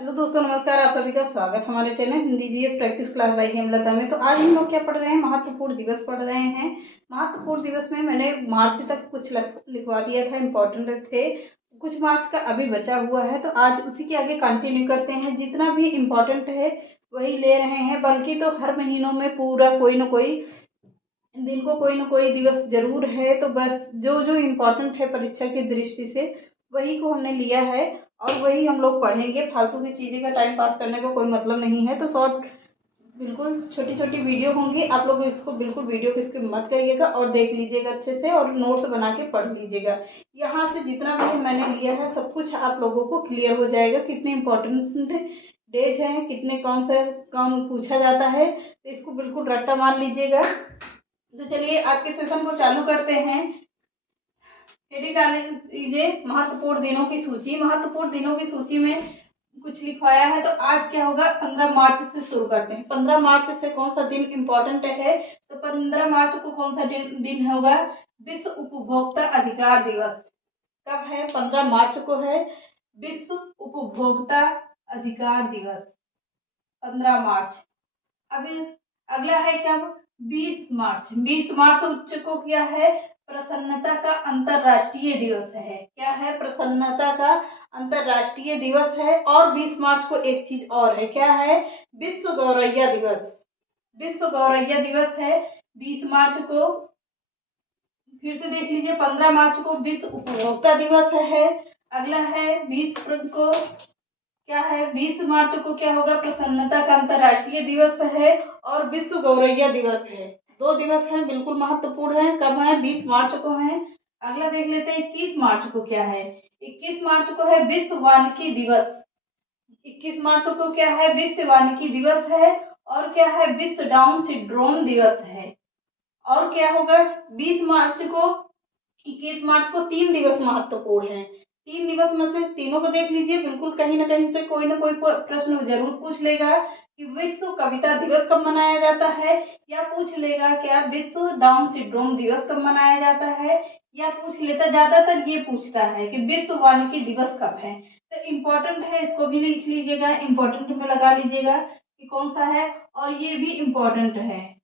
Hello दोस्तों, नमस्कार। आप सभी का स्वागत हमारे channel Hindi GS practice class by Hemlata में। तो आज हम लोग क्या पढ़ रहे हैं? महत्वपूर्ण दिवस पढ़ रहे हैं। महत्वपूर्ण दिवस में मैंने मार्च तक कुछ लिखवा दिया था, इम्पोर्टेंट थे। कुछ मार्च का अभी बचा हुआ है, तो आज उसी के आगे कंटिन्यू करते हैं। जितना भी इम्पोर्टेंट है वही ले रहे हैं, बल्कि तो हर महीनों में पूरा कोई ना कोई दिन को कोई ना कोई दिवस जरूर है। तो बस जो जो इम्पोर्टेंट है परीक्षा की दृष्टि से वही को हमने लिया है और वही हम लोग पढ़ेंगे। फालतू की चीज़ें का टाइम पास करने का कोई मतलब नहीं है। तो शॉर्ट, बिल्कुल छोटी छोटी वीडियो होंगी। आप लोग इसको बिल्कुल वीडियो को स्किप मत करिएगा और देख लीजिएगा अच्छे से और नोट्स बना के पढ़ लीजिएगा। यहाँ से जितना भी मैंने लिया है सब कुछ आप लोगों को क्लियर हो जाएगा। कितने इम्पोर्टेंट डेज हैं, कितने कौन सा काम पूछा जाता है, तो इसको बिल्कुल रट्टा मार लीजिएगा। तो चलिए आज के सेशन को चालू करते हैं। हेडिंग डाल लीजिए महत्वपूर्ण दिनों की सूची। महत्वपूर्ण दिनों की सूची में कुछ लिखवाया है, तो आज क्या होगा? 15 मार्च से शुरू करते हैं। 15 मार्च से कौन सा दिन इम्पोर्टेंट है? तो 15 मार्च को कौन सा दिन होगा? विश्व उपभोक्ता अधिकार दिवस। कब है? 15 मार्च को है विश्व उपभोक्ता अधिकार दिवस, 15 मार्च। अभी अगला है क्या? 20 मार्च। 20 मार्च को क्या है? प्रसन्नता का अंतरराष्ट्रीय दिवस है। क्या है? प्रसन्नता का अंतरराष्ट्रीय दिवस है। और 20 मार्च को एक चीज और है। क्या है? विश्व गौरैया दिवस। विश्व गौरैया दिवस है 20 मार्च को। फिर से देख लीजिए, 15 मार्च को विश्व उपभोक्ता दिवस है। अगला है 20 को क्या है? 20 मार्च को क्या होगा? प्रसन्नता का अंतरराष्ट्रीय दिवस है और विश्व गौरैया दिवस है। दो दिवस हैं, बिल्कुल महत्वपूर्ण है। कब है? 20 मार्च को है। अगला देख लेते हैं 21 मार्च को क्या है? 21 मार्च को है विश्व वानिकी दिवस। 21 मार्च को क्या है? विश्व वानिकी दिवस है। और क्या है? विश्व डाउन सिंड्रोम दिवस है। और क्या होगा? 20 मार्च को, 21 मार्च को 3 दिवस महत्वपूर्ण हैं। 3 दिवस में से तीनों को देख लीजिए। बिल्कुल कहीं ना कहीं से कोई ना कोई प्रश्न जरूर पूछ लेगा कि विश्व कविता दिवस कब मनाया जाता है, या पूछ लेगा क्या विश्व डाउन सिंड्रोम दिवस कब मनाया जाता है, या पूछ लेता, ज्यादातर ये पूछता है कि विश्व वानिकी दिवस कब है। तो इम्पोर्टेंट है, इसको भी लिख लीजिएगा, इम्पोर्टेंट में लगा लीजिएगा कि कौन सा है। और ये भी इम्पोर्टेंट है।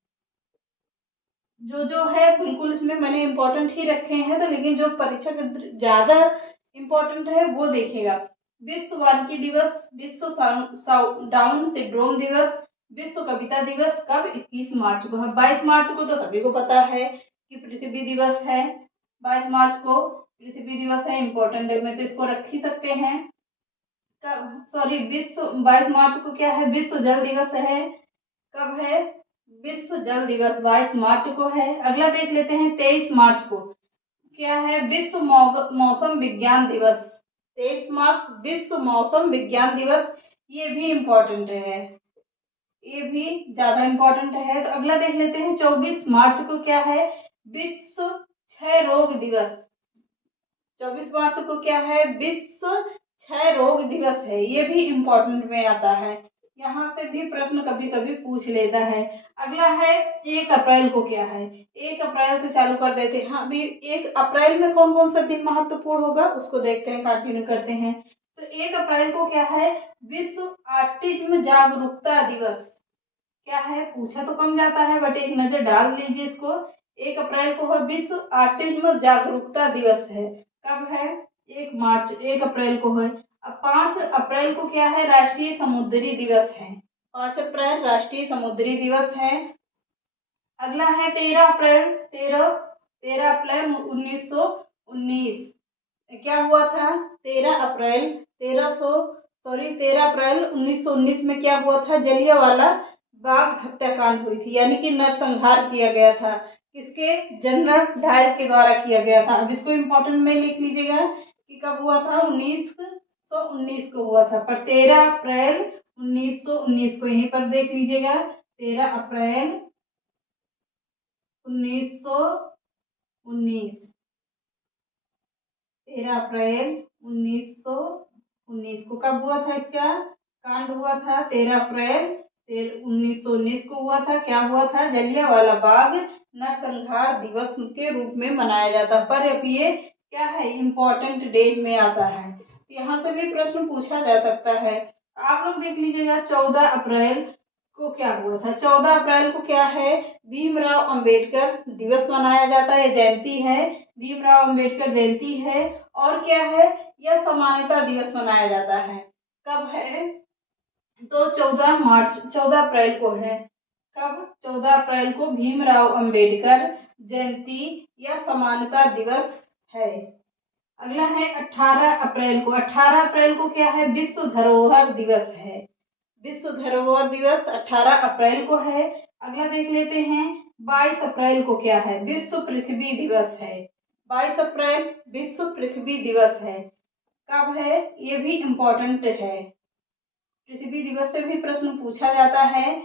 जो जो है बिल्कुल इसमें मैंने इम्पोर्टेंट ही रखे हैं। तो लेकिन जो परीक्षा के ज्यादा इम्पोर्टेंट है वो देखिएगा। विश्व वानिकी दिवस, विश्व डाउन सिंड्रोम दिवस, विश्व कविता दिवस कब? 21 मार्च को है। 22 मार्च को तो सभी को पता है कि पृथ्वी दिवस है। 22 मार्च को पृथ्वी दिवस है, इम्पोर्टेंट है, में तो इसको रख ही सकते हैं। सॉरी, विश्व 22 मार्च को क्या है? विश्व जल दिवस है। कब है? विश्व जल दिवस 22 मार्च को है। अगला देख लेते हैं 23 मार्च को क्या है? विश्व मौसम विज्ञान दिवस। 23 मार्च विश्व मौसम विज्ञान दिवस। ये भी इम्पोर्टेंट है, ये भी ज्यादा इम्पोर्टेंट है। तो अगला देख लेते हैं 24 मार्च को क्या है? विश्व क्षय रोग दिवस। 24 मार्च को क्या है? विश्व क्षय रोग दिवस है। ये भी इम्पोर्टेंट में आता है, यहाँ से भी प्रश्न कभी कभी पूछ लेता है। अगला है 1 अप्रैल को क्या है? 1 अप्रैल से चालू कर देते हैं। हाँ, अभी 1 अप्रैल में कौन कौन सा दिन महत्वपूर्ण होगा उसको देखते हैं, कंटिन्यू करते हैं। तो 1 अप्रैल को क्या है? विश्व ऑटिज्म जागरूकता दिवस। क्या है? पूछा तो कम जाता है, बट एक नजर डाल लीजिए इसको। 1 अप्रैल को है विश्व ऑटिज्म जागरूकता दिवस है। कब है? 1 अप्रैल को है। अब 5 अप्रैल को क्या है? राष्ट्रीय समुद्री दिवस है। 5 अप्रैल राष्ट्रीय समुद्री दिवस है। अगला है 13 अप्रैल। 13 अप्रैल 1919 क्या हुआ था? 13 अप्रैल 1919 में क्या हुआ था? जलियांवाला बाग हत्याकांड हुई थी, यानी कि नरसंहार किया गया था। किसके? जनरल डायर के द्वारा किया गया था। अब इसको इम्पोर्टेंट में लिख लीजिएगा कि कब हुआ था? 1919 को हुआ था। पर 13 अप्रैल 1919 को यहीं पर देख लीजिएगा। 13 अप्रैल 1919, 13 अप्रैल 1919 को कब हुआ था? इसका कांड हुआ था 13 अप्रैल 1919 को हुआ था। क्या हुआ था? जलियांवाला बाग नरसंहार दिवस के रूप में मनाया जाता। पर अब ये क्या है? इम्पोर्टेंट डेज में आता है, यहाँ से भी प्रश्न पूछा जा सकता है। आप लोग देख लीजिएगा 14 अप्रैल को क्या हुआ था। 14 अप्रैल को क्या है, भीमराव अंबेडकर दिवस मनाया जाता है, जयंती है, भीमराव अंबेडकर जयंती है। और क्या है, यह समानता दिवस मनाया जाता है। कब है, तो 14 अप्रैल को है। कब, 14 अप्रैल को भीमराव अंबेडकर जयंती या समानता दिवस है। अगला है 18 अप्रैल को। 18 अप्रैल को क्या है, विश्व धरोहर दिवस है। विश्व धरोहर दिवस 18 अप्रैल को है। अगला देख लेते हैं 22 अप्रैल को क्या है, विश्व पृथ्वी दिवस है। 22 अप्रैल विश्व पृथ्वी दिवस है। कब है, ये भी इम्पोर्टेंट है, पृथ्वी दिवस से भी प्रश्न पूछा जाता है,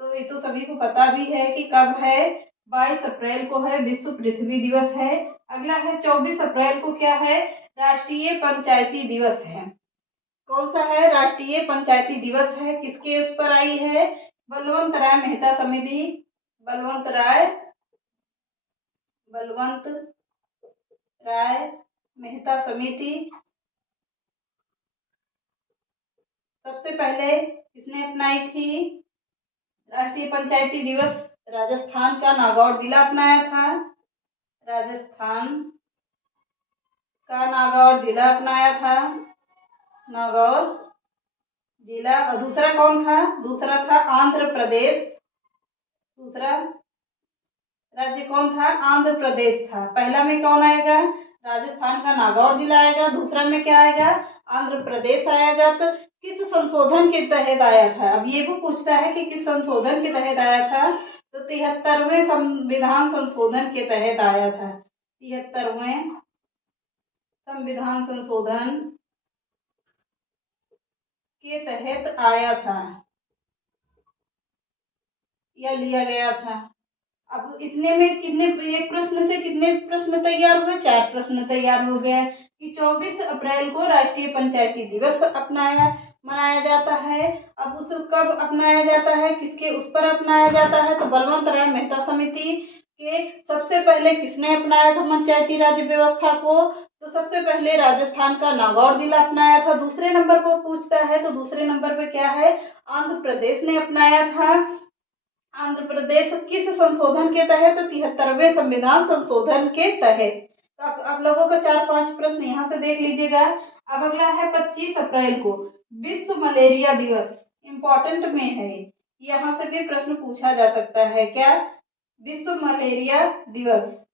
तो ये तो सभी को पता भी है कि कब है, 22 अप्रैल को है, विश्व पृथ्वी दिवस है। अगला है 24 अप्रैल को क्या है, राष्ट्रीय पंचायती दिवस है। कौन सा है, राष्ट्रीय पंचायती दिवस है। किसके उस पर आई है, बलवंत राय मेहता समिति, बलवंत राय मेहता समिति। सबसे पहले किसने अपनाई थी राष्ट्रीय पंचायती दिवस, राजस्थान का नागौर जिला अपनाया था। राजस्थान का नागौर जिला अपनाया था, नागौर जिला। और दूसरा कौन था, दूसरा था आंध्र प्रदेश। दूसरा राज्य कौन था, आंध्र प्रदेश था। पहला में कौन आएगा, राजस्थान का नागौर जिला आएगा। दूसरा में क्या आएगा, आंध्र प्रदेश आएगा। तो किस संशोधन के तहत आया था, अब ये भी पूछता है कि किस संशोधन के तहत आया था, तो 73वें संविधान संशोधन के तहत आया था। 73वें संविधान संशोधन के तहत आया था या लिया गया था। अब इतने में कितने, एक प्रश्न से कितने प्रश्न तैयार हुए, 4 प्रश्न तैयार हो गए कि 24 अप्रैल को राष्ट्रीय पंचायती दिवस मनाया जाता है। अब उसे कब अपनाया जाता है, किसके उस पर अपनाया जाता है, तो बलवंत राय मेहता समिति के। सबसे पहले किसने अपनाया था पंचायती राज व्यवस्था को, तो सबसे पहले राजस्थान का नागौर जिला अपनाया था। दूसरे नंबर पर पूछता है, तो दूसरे नंबर पे क्या है, आंध्र प्रदेश ने अपनाया था। आंध्र प्रदेश किस संशोधन के तहत, 73वें संविधान संशोधन के तहत। तो आप लोगों का 4-5 प्रश्न यहाँ से देख लीजिएगा। अब अगला है 25 अप्रैल को विश्व मलेरिया दिवस, इम्पोर्टेंट में है, यहाँ से भी प्रश्न पूछा जा सकता है। क्या, विश्व मलेरिया दिवस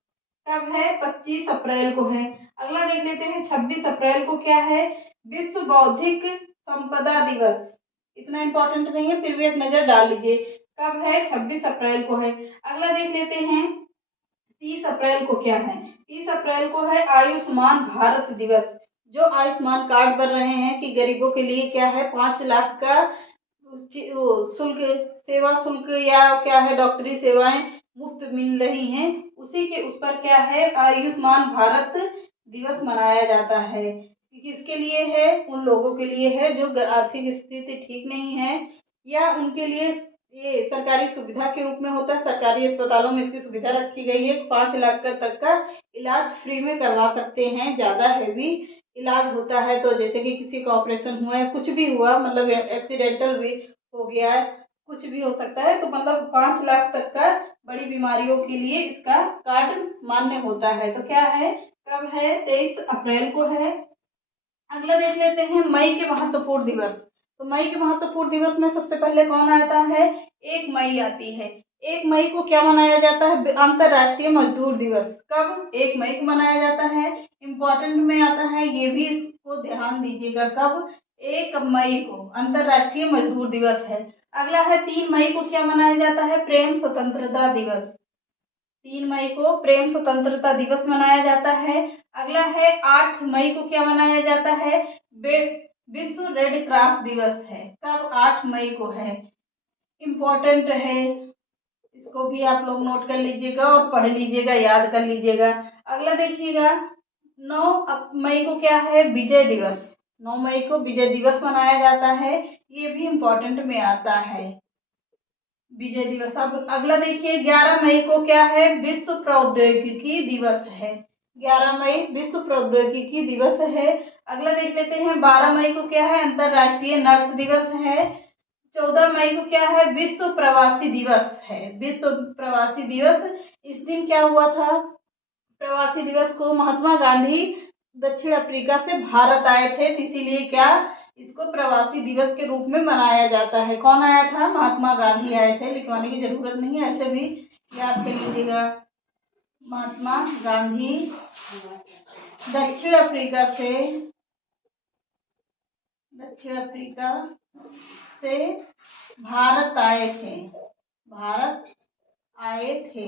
कब है, 25 अप्रैल को है। अगला देख लेते हैं 26 अप्रैल को क्या है, विश्व बौद्धिक संपदा दिवस। इतना इम्पोर्टेंट नहीं है, फिर भी एक नजर डाल लीजिए, कब है, 26 अप्रैल को है। अगला देख लेते हैं 30 अप्रैल को क्या है, 30 अप्रैल को है आयुष्मान भारत दिवस। जो आयुष्मान कार्ड बन रहे हैं कि गरीबों के लिए क्या है, 5 लाख का शुल्क, सेवा शुल्क या क्या है, डॉक्टरी सेवाएं मुफ्त मिल रही हैं, उसी के उस पर क्या है, आयुष्मान भारत दिवस मनाया जाता है। किसके लिए है, उन लोगों के लिए है जो आर्थिक स्थिति ठीक नहीं है, या उनके लिए ये सरकारी सुविधा के रूप में होता है। सरकारी अस्पतालों में इसकी सुविधा रखी गई है, 5 लाख तक का इलाज फ्री में करवा सकते हैं। ज़्यादा हैवी इलाज होता है, तो जैसे कि किसी का ऑपरेशन हुआ है, कुछ भी हुआ, मतलब एक्सीडेंटल भी हो गया है, कुछ भी हो सकता है, तो मतलब 5 लाख तक का बड़ी बीमारियों के लिए इसका कार्ड मान्य होता है। तो क्या है, कब है, 23 अप्रैल को है। अगला देख लेते हैं मई के महत्वपूर्ण दिवस। तो मई के महत्वपूर्ण दिवस में सबसे पहले कौन आता है, 1 मई आती है। 1 मई को क्या मनाया जाता है, अंतरराष्ट्रीय मजदूर दिवस। कब, 1 मई को मनाया जाता है, इम्पोर्टेंट में आता है, ये भी इसको ध्यान दीजिएगा। कब, 1 मई को अंतरराष्ट्रीय मजदूर दिवस है। अगला है 3 मई को क्या मनाया जाता है, प्रेम स्वतंत्रता दिवस। 3 मई को प्रेम स्वतंत्रता दिवस मनाया जाता है। अगला है 8 मई को क्या मनाया जाता है, विश्व रेड क्रॉस दिवस है। कब, 8 मई को है, इम्पोर्टेंट है, इसको भी आप लोग नोट कर लीजिएगा और पढ़ लीजिएगा, याद कर लीजिएगा। अगला देखिएगा 9 मई को क्या है, विजय दिवस। 9 मई को विजय दिवस मनाया जाता है, ये भी इम्पोर्टेंट में आता है, विजय दिवस। अब अगला देखिए 11 मई को क्या है, विश्व प्रौद्योगिकी दिवस है। 11 मई विश्व प्रौद्योगिकी दिवस है। अगला देख लेते हैं, 12 मई को क्या है, अंतर्राष्ट्रीय नर्स दिवस है। 14 मई को क्या है, विश्व प्रवासी दिवस है। विश्व प्रवासी दिवस, इस दिन क्या हुआ था, प्रवासी दिवस को महात्मा गांधी दक्षिण अफ्रीका से भारत आए थे, इसीलिए क्या इसको प्रवासी दिवस के रूप में मनाया जाता है। कौन आया था, महात्मा गांधी आए थे, लिखवाने की जरूरत नहीं है, ऐसे भी याद कर लीजिएगा। महात्मा गांधी दक्षिण अफ्रीका से भारत आए थे,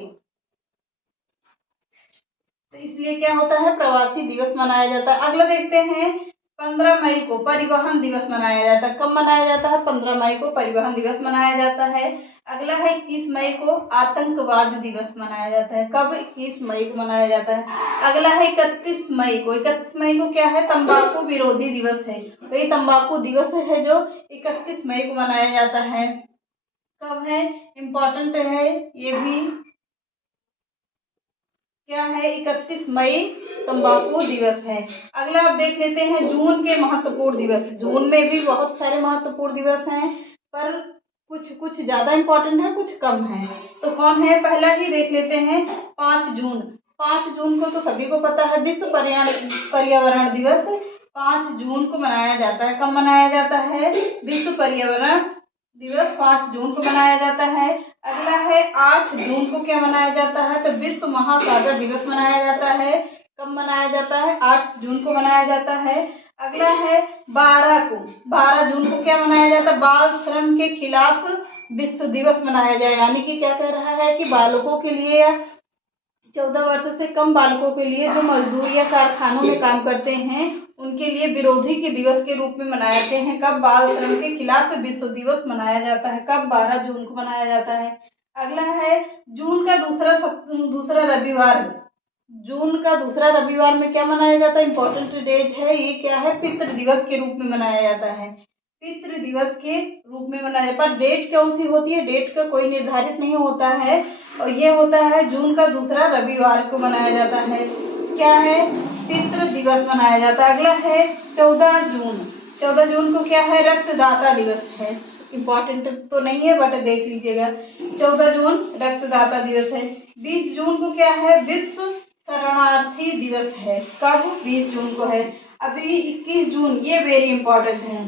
तो इसलिए क्या होता है, प्रवासी दिवस मनाया जाता है। अगला देखते हैं, 15 मई को परिवहन दिवस मनाया जाता है। कब मनाया जाता है, 15 मई को परिवहन दिवस मनाया जाता है। अगला है 21 मई को आतंकवाद दिवस मनाया जाता है। कब, 21 मई को मनाया जाता है। अगला है 31 मई को, 31 मई को क्या है, तंबाकू विरोधी दिवस है। वही तंबाकू दिवस है जो 31 मई को मनाया जाता है। कब है, इम्पोर्टेंट है ये भी, क्या है, 31 मई तंबाकू दिवस है। अगला आप देख लेते हैं, जून के महत्वपूर्ण दिवस। जून में भी बहुत सारे महत्वपूर्ण दिवस हैं, पर कुछ ज्यादा इम्पोर्टेंट है, कुछ कम है। तो कौन है, पहला ही देख लेते हैं, 5 जून। 5 जून को तो सभी को पता है, विश्व पर्यावरण दिवस 5 जून को मनाया जाता है। कब मनाया जाता है, विश्व पर्यावरण दिवस 5 जून को मनाया जाता है। अगला है 8 जून को क्या मनाया जाता है, तो विश्व महासागर दिवस मनाया जाता है। कब मनाया जाता है, 8 जून को मनाया जाता है। अगला है 12 जून को क्या मनाया जाता है, बाल श्रम के खिलाफ विश्व दिवस मनाया जाए। यानी कि क्या कह रहा है कि बालकों के लिए या 14 वर्ष से कम बालकों के लिए जो मजदूर या कारखानों में काम करते हैं उनके लिए विरोधी के दिवस के रूप में मनाए जाते हैं। कब, बाल श्रम के खिलाफ विश्व दिवस मनाया जाता है। कब, 12 जून को मनाया जाता है। अगला है जून का दूसरा रविवार। जून का दूसरा रविवार में क्या मनाया जाता है, इम्पोर्टेंट डेज है ये, क्या है, पितृ दिवस के रूप में मनाया जाता है। पितृ दिवस के रूप में मनाया, पर डेट कौन सी होती है, डेट का कोई निर्धारित नहीं होता है, और ये होता है जून का दूसरा रविवार को मनाया जाता है। क्या है, पितृ दिवस मनाया जाता है। अगला है 14 जून। 14 जून को क्या है, रक्तदाता दिवस है। इम्पोर्टेंट तो नहीं है बट देख लीजिएगा, 14 जून रक्तदाता दिवस है। 20 जून को क्या है, विश्व शरणार्थी दिवस है। कब, 20 जून को है। अभी 21 जून, ये वेरी इंपॉर्टेंट है।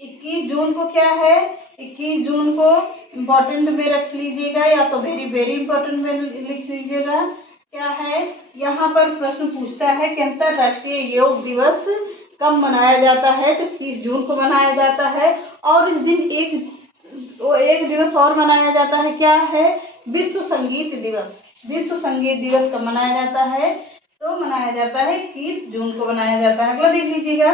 21 जून को क्या है, 21 जून को इम्पोर्टेंट में रख लीजिएगा, या तो वेरी वेरी इंपॉर्टेंट में लिख लीजिएगा। क्या है, यहाँ पर प्रश्न पूछता है कि अंतर्राष्ट्रीय योग दिवस कब मनाया जाता है, तो 21 जून को मनाया जाता है। और इस दिन एक दिवस और मनाया जाता है, क्या है, विश्व संगीत दिवस। विश्व संगीत दिवस कब मनाया जाता है, तो मनाया जाता है 21 जून को मनाया जाता है। अगला देख लीजिएगा,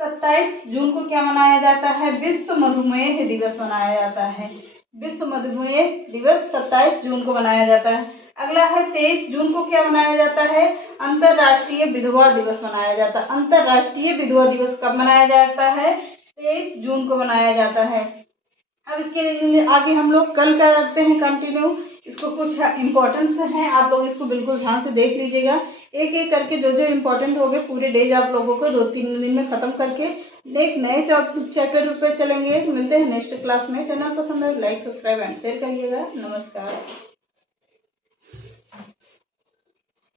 27 जून को क्या मनाया जाता है, विश्व मधुमेह दिवस मनाया जाता है। विश्व मधुमेह दिवस 27 जून को मनाया जाता है। अगला है 23 जून को क्या मनाया जाता है, अंतर्राष्ट्रीय विधवा दिवस मनाया जाता है। अंतर्राष्ट्रीय विधवा दिवस कब मनाया जाता है, 23 जून को मनाया जाता है। अब इसके आगे हम लोग कल करते हैं कंटिन्यू। इसको कुछ इम्पोर्टेंस हैं, आप लोग इसको बिल्कुल ध्यान से देख लीजिएगा। एक एक करके जो जो इम्पोर्टेंट हो गए पूरे डेज आप लोगों को 2-3 दिन में ख़त्म करके एक नए चैप्टर पे चलेंगे। मिलते हैं नेक्स्ट क्लास में। चैनल पसंद है लाइक सब्सक्राइब एंड शेयर करिएगा। नमस्कार।